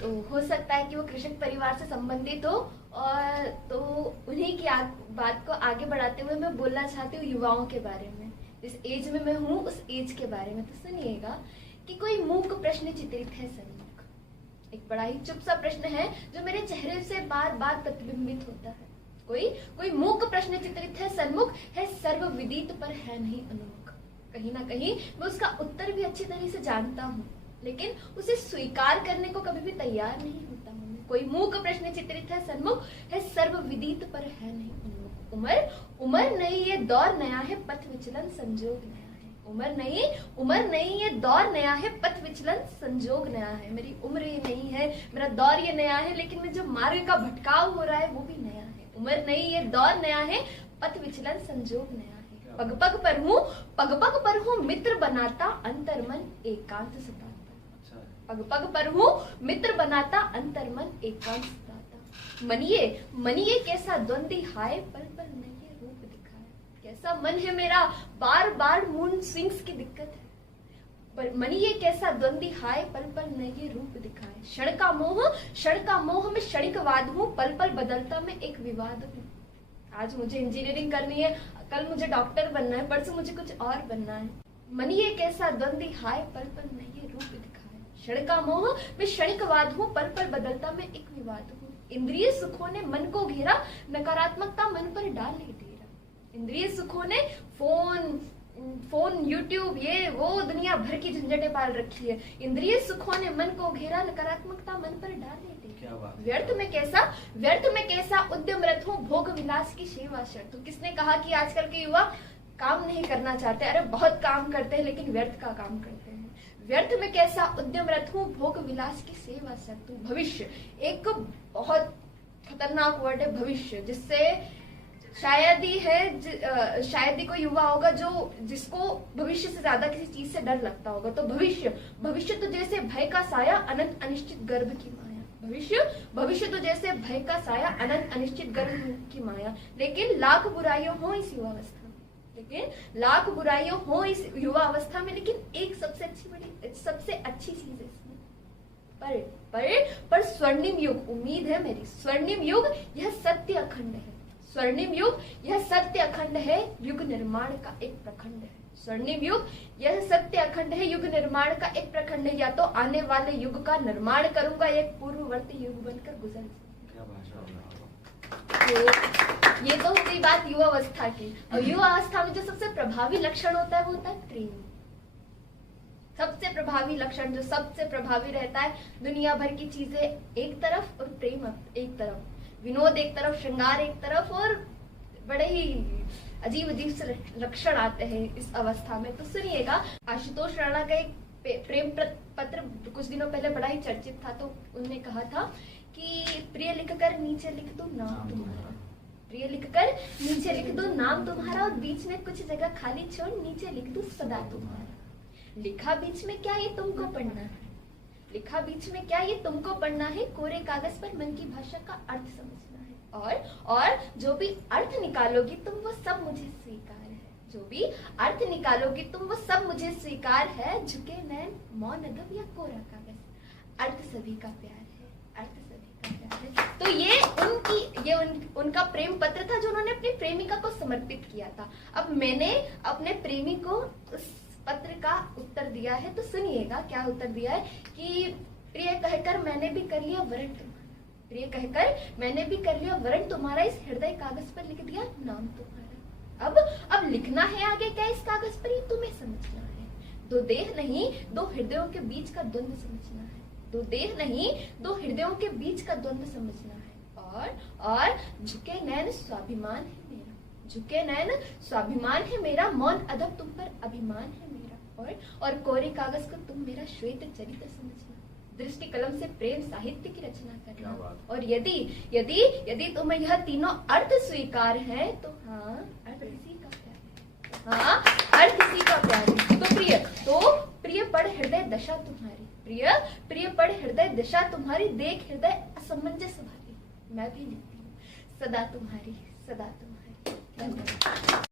तो हो सकता है कि वो कृषक परिवार से संबंधित हो, और तो उन्हीं की बात को आगे बढ़ाते हुए मैं बोलना चाहती हूँ युवाओं के बारे में। जिस एज में मैं हूँ उस एज के बारे में। तो सुनिएगा कि कोई मूक प्रश्न चित्रित है सन्मुख। एक बड़ा ही चुप सा प्रश्न है जो मेरे चेहरे से बार बार प्रतिबिंबित होता है। कोई मूक प्रश्न चित्रित है सन्मुख, है सर्व विदित पर है नहीं अनुमुख। कहीं ना कहीं मैं उसका उत्तर भी अच्छी तरह से जानता हूँ, लेकिन उसे स्वीकार करने को कभी भी तैयार नहीं होता हूँ। कोई मूक प्रश्न चित्रित है सन्मुख, है सर्व विदित पर है नहीं उन्मुख। उम्र नहीं ये दौर नया है, पथ विचलन संजोग नया है। उम्र नहीं ये दौर नया है, पथ विचलन संजोग नया है। मेरी उम्र ये नहीं है, मेरा दौर ये नया है, लेकिन मैं जो मार्ग का भटकाव हो रहा है वो भी नया है। उम्र नहीं ये दौर नया है, पथ विचलन संजोग नया है। पग पग पर हूँ मित्र बनाता, अंतर मन एकांत सताता। पग पग पर हूँ मित्र बनाता, अंतर मन एकांत सताता। मनिए कैसा द्वंद्वी हाय, पल पल नये रूप दिखाए। कैसा मन है मेरा, बार बार मूड स्विंग्स की दिक्कत है। पर मनिए कैसा द्वंद्वी हाय, पल पल नये रूप दिखाए। क्षण का मोह में क्षणिकवाद हूँ, पल पल बदलता मैं एक विवाद हूँ। आज मुझे इंजीनियरिंग करनी है, कल मुझे डॉक्टर बनना है, परसों मुझे कुछ और बनना है। मनिए कैसा द्वंद्वी हाय, पल पल नये रूप दिखाए। क्षण का मोह में क्षणिकवाद हूँ, पल पल बदलता मैं एक विवाद हूँ। इंद्रिय सुखों ने मन को घेरा, नकारात्मकता मन पर डाल नहीं डेरा। इंद्रिय सुखों ने फोन यूट्यूब ये वो दुनिया भर की झंझटें पाल रखी है। इंद्रिय सुखों ने मन को घेरा, नकारात्मकता मन पर डाल नहीं डेरा। व्यर्थ में कैसा उद्यमरत हूँ, भोग विलास की सेवा शर्त हूँ। किसने कहा कि आजकल के युवा काम नहीं करना चाहते? अरे बहुत काम करते हैं, लेकिन व्यर्थ का काम करते हैं। व्यर्थ में कैसा उद्यमरत हूँ, भोग विलास की सेवा शर्त हूँ। भविष्य एक बहुत खतरनाक वर्ड है, भविष्य, जिससे शायद ही कोई युवा होगा जिसको भविष्य से ज्यादा किसी चीज से डर लगता होगा। तो भविष्य तो जैसे भय का साया, अनंत अनिश्चित गर्भ की माया। भविष्य तो जैसे भय का साया, अनंत अनिश्चित गर्भ की माया। लेकिन लाख बुराइयों हो इस युवा अवस्था में, लेकिन एक सबसे अच्छी चीज है इसमें, पर स्वर्णिम युग। उम्मीद है मेरी स्वर्णिम युग यह सत्य अखंड है। स्वर्णिम युग यह सत्य अखंड है, युग निर्माण का एक प्रखंड है। स्वर्णिम युग यह सत्य अखंड है, युग निर्माण का एक प्रखंड है। या तो आने वाले युग का निर्माण करूंगा, एक पूर्ववर्ती युग बनकर गुजर। तो ये तो हो गई बात युवा अवस्था की। और युवा अवस्था में जो सबसे प्रभावी लक्षण होता है वो होता है प्रेम। सबसे प्रभावी लक्षण जो सबसे प्रभावी रहता है, दुनिया भर की चीजें एक तरफ और प्रेम एक तरफ, विनोद एक तरफ, श्रृंगार एक तरफ, और बड़े ही अजीब से लक्षण आते हैं इस अवस्था में। तो सुनिएगा, आशुतोष राणा का एक प्रेम पत्र कुछ दिनों पहले बड़ा ही चर्चित था। तो उन्होंने कहा था कि प्रिय लिखकर नीचे लिख दो नाम तुम्हारा, प्रिय लिखकर नीचे लिख दो नाम तुम्हारा, और बीच में कुछ जगह खाली छोड़ नीचे लिख दो सदा तुम्हारा। लिखा बीच में क्या ये तुमको पढ़ना है, लिखा बीच में क्या ये तुमको पढ़ना है, कोरे कागज पर मन की भाषा का अर्थ समझना है। और जो भी अर्थ निकालोगी तुम वो सब मुझे स्वीकार है, जो भी अर्थ निकालोगी तुम वो सब मुझे स्वीकार है। झुके नैन मौन अदब या कोरा कागज, अर्थ सभी का प्यार है, अर्थ सभी का प्यार है। तो ये उनका प्रेम पत्र था जो उन्होंने अपनी प्रेमिका को समर्पित किया था। अब मैंने अपने प्रेमी को उस पत्र का उत्तर दिया है। तो सुनिएगा क्या उत्तर दिया है कि प्रिय कहकर मैंने भी कर लिया वरण तुम्हारा, प्रिय कहकर मैंने भी कर लिया वरण तुम्हारा, इस हृदय कागज पर लिख दिया नाम तुम्हारा। अब लिखना है आगे क्या इस कागज पर, ये तुम्हें समझना है। दो देह नहीं दो हृदयों के बीच का द्वंद्व समझना है, दो देह नहीं दो हृदयों के बीच का द्वंद्व समझना है। और झुके नैन स्वाभिमान है मेरा, झुके नैन स्वाभिमान है मेरा, मौन अदब तुम पर अभिमान है मेरा। और कोरे कागज को तुम मेरा श्वेत चरित्र समझना, दृष्टि कलम से प्रेम साहित्य की रचना करना। और यदि तुम्हें यह तीनों अर्थ स्वीकार है तो हाँ अर्थ किसी का प्यार है, हाँ अर्थ किसी का प्यार है। तो प्रिय पढ़ हृदय दशा तुम्हारी, प्रिय पढ़ हृदय दशा तुम्हारी, देख हृदय असमंजस भारी, मैं भी लिखती हूँ सदा तुम्हारी, सदा तुम्हारी। धन्यवाद।